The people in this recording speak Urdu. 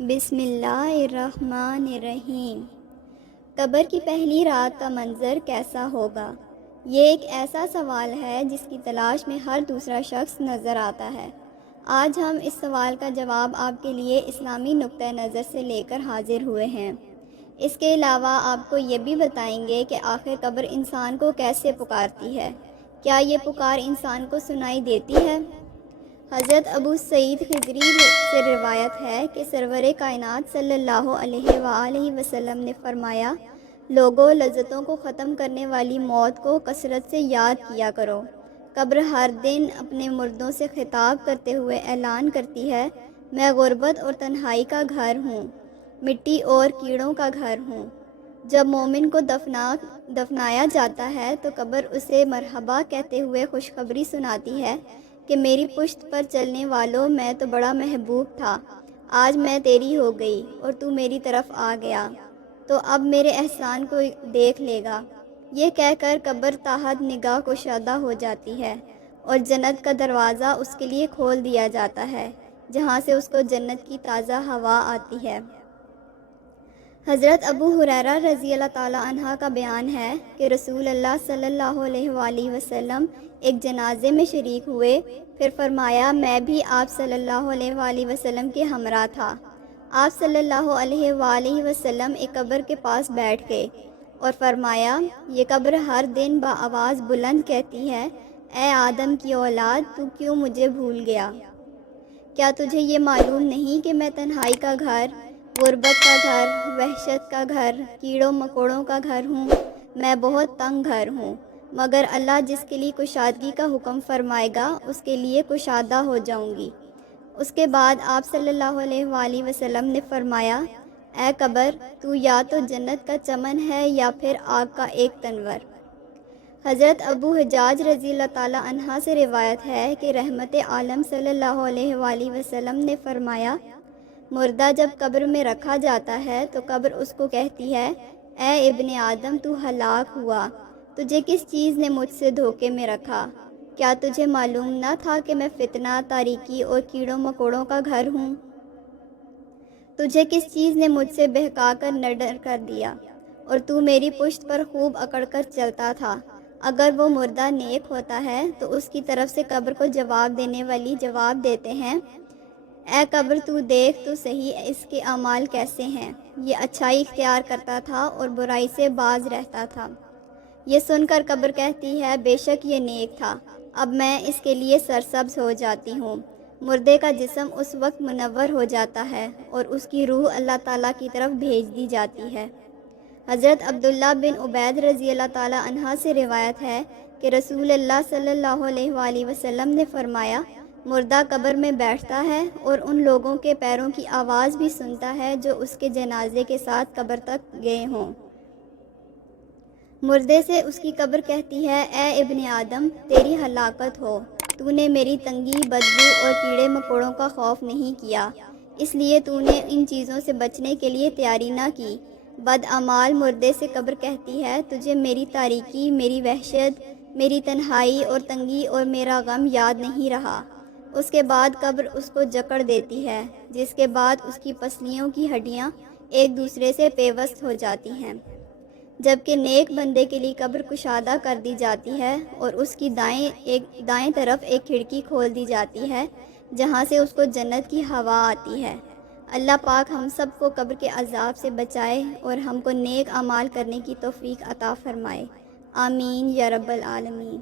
بسم اللہ الرحمن الرحیم۔ قبر کی پہلی رات کا منظر کیسا ہوگا؟ یہ ایک ایسا سوال ہے جس کی تلاش میں ہر دوسرا شخص نظر آتا ہے۔ آج ہم اس سوال کا جواب آپ کے لیے اسلامی نقطہ نظر سے لے کر حاضر ہوئے ہیں۔ اس کے علاوہ آپ کو یہ بھی بتائیں گے کہ آخر قبر انسان کو کیسے پکارتی ہے؟ کیا یہ پکار انسان کو سنائی دیتی ہے؟ حضرت ابو سعید خدری سے روایت ہے کہ سرور کائنات صلی اللہ علیہ وآلہ وسلم نے فرمایا، لوگوں، لذتوں کو ختم کرنے والی موت کو کثرت سے یاد کیا کرو۔ قبر ہر دن اپنے مردوں سے خطاب کرتے ہوئے اعلان کرتی ہے، میں غربت اور تنہائی کا گھر ہوں، مٹی اور کیڑوں کا گھر ہوں۔ جب مومن کو دفنایا جاتا ہے تو قبر اسے مرحبا کہتے ہوئے خوشخبری سناتی ہے کہ میری پشت پر چلنے والوں، میں تو بڑا محبوب تھا، آج میں تیری ہو گئی اور تو میری طرف آ گیا، تو اب میرے احسان کو دیکھ لے گا۔ یہ کہہ کر قبر تحت نگاہ کشادہ ہو جاتی ہے اور جنت کا دروازہ اس کے لیے کھول دیا جاتا ہے، جہاں سے اس کو جنت کی تازہ ہوا آتی ہے۔ حضرت ابو ہریرہ رضی اللہ تعالیٰ عنہ کا بیان ہے کہ رسول اللہ صلی اللہ علیہ وآلہ وسلم ایک جنازے میں شریک ہوئے، پھر فرمایا، میں بھی آپ صلی اللہ علیہ وآلہ وسلم کے ہمراہ تھا۔ آپ صلی اللہ علیہ وآلہ وسلم ایک قبر کے پاس بیٹھ گئے اور فرمایا، یہ قبر ہر دن بآواز بلند کہتی ہے، اے آدم کی اولاد، تو کیوں مجھے بھول گیا؟ کیا تجھے یہ معلوم نہیں کہ میں تنہائی کا گھر، غربت کا گھر، وحشت کا گھر، کیڑوں مکوڑوں کا گھر ہوں؟ میں بہت تنگ گھر ہوں، مگر اللہ جس کے لیے کشادگی کا حکم فرمائے گا اس کے لیے کشادہ ہو جاؤں گی۔ اس کے بعد آپ صلی اللہ علیہ وآلہ وسلم نے فرمایا، اے قبر، تو یا تو جنت کا چمن ہے یا پھر آگ کا ایک تنور۔ حضرت ابو حجاج رضی اللہ تعالیٰ عنہ سے روایت ہے کہ رحمت عالم صلی اللہ علیہ وآلہ وسلم نے فرمایا، مردہ جب قبر میں رکھا جاتا ہے تو قبر اس کو کہتی ہے، اے ابن آدم، تو ہلاک ہوا، تجھے کس چیز نے مجھ سے دھوکے میں رکھا؟ کیا تجھے معلوم نہ تھا کہ میں فتنہ، تاریکی اور کیڑوں مکوڑوں کا گھر ہوں؟ تجھے کس چیز نے مجھ سے بہکا کر نڈر کر دیا اور تو میری پشت پر خوب اکڑ کر چلتا تھا؟ اگر وہ مردہ نیک ہوتا ہے تو اس کی طرف سے قبر کو جواب دینے والی جواب دیتے ہیں، اے قبر، تو دیکھ تو صحیح اس کے اعمال کیسے ہیں، یہ اچھائی اختیار کرتا تھا اور برائی سے باز رہتا تھا۔ یہ سن کر قبر کہتی ہے، بے شک یہ نیک تھا، اب میں اس کے لیے سرسبز ہو جاتی ہوں۔ مردے کا جسم اس وقت منور ہو جاتا ہے اور اس کی روح اللہ تعالیٰ کی طرف بھیج دی جاتی ہے۔ حضرت عبداللہ بن عبید رضی اللہ تعالیٰ عنہ سے روایت ہے کہ رسول اللہ صلی اللہ علیہ وآلہ وسلم نے فرمایا، مردہ قبر میں بیٹھتا ہے اور ان لوگوں کے پیروں کی آواز بھی سنتا ہے جو اس کے جنازے کے ساتھ قبر تک گئے ہوں۔ مردے سے اس کی قبر کہتی ہے، اے ابن آدم، تیری ہلاکت ہو، تو نے میری تنگی، بدبو اور کیڑے مکوڑوں کا خوف نہیں کیا، اس لیے تو نے ان چیزوں سے بچنے کے لیے تیاری نہ کی۔ بدعمال مردے سے قبر کہتی ہے، تجھے میری تاریکی، میری وحشت، میری تنہائی اور تنگی اور میرا غم یاد نہیں رہا۔ اس کے بعد قبر اس کو جکڑ دیتی ہے، جس کے بعد اس کی پسلیوں کی ہڈیاں ایک دوسرے سے پیوست ہو جاتی ہیں، جبکہ نیک بندے کے لیے قبر کشادہ کر دی جاتی ہے اور اس کی دائیں طرف ایک کھڑکی کھول دی جاتی ہے جہاں سے اس کو جنت کی ہوا آتی ہے۔ اللہ پاک ہم سب کو قبر کے عذاب سے بچائے اور ہم کو نیک اعمال کرنے کی توفیق عطا فرمائے، آمین یا رب العالمین۔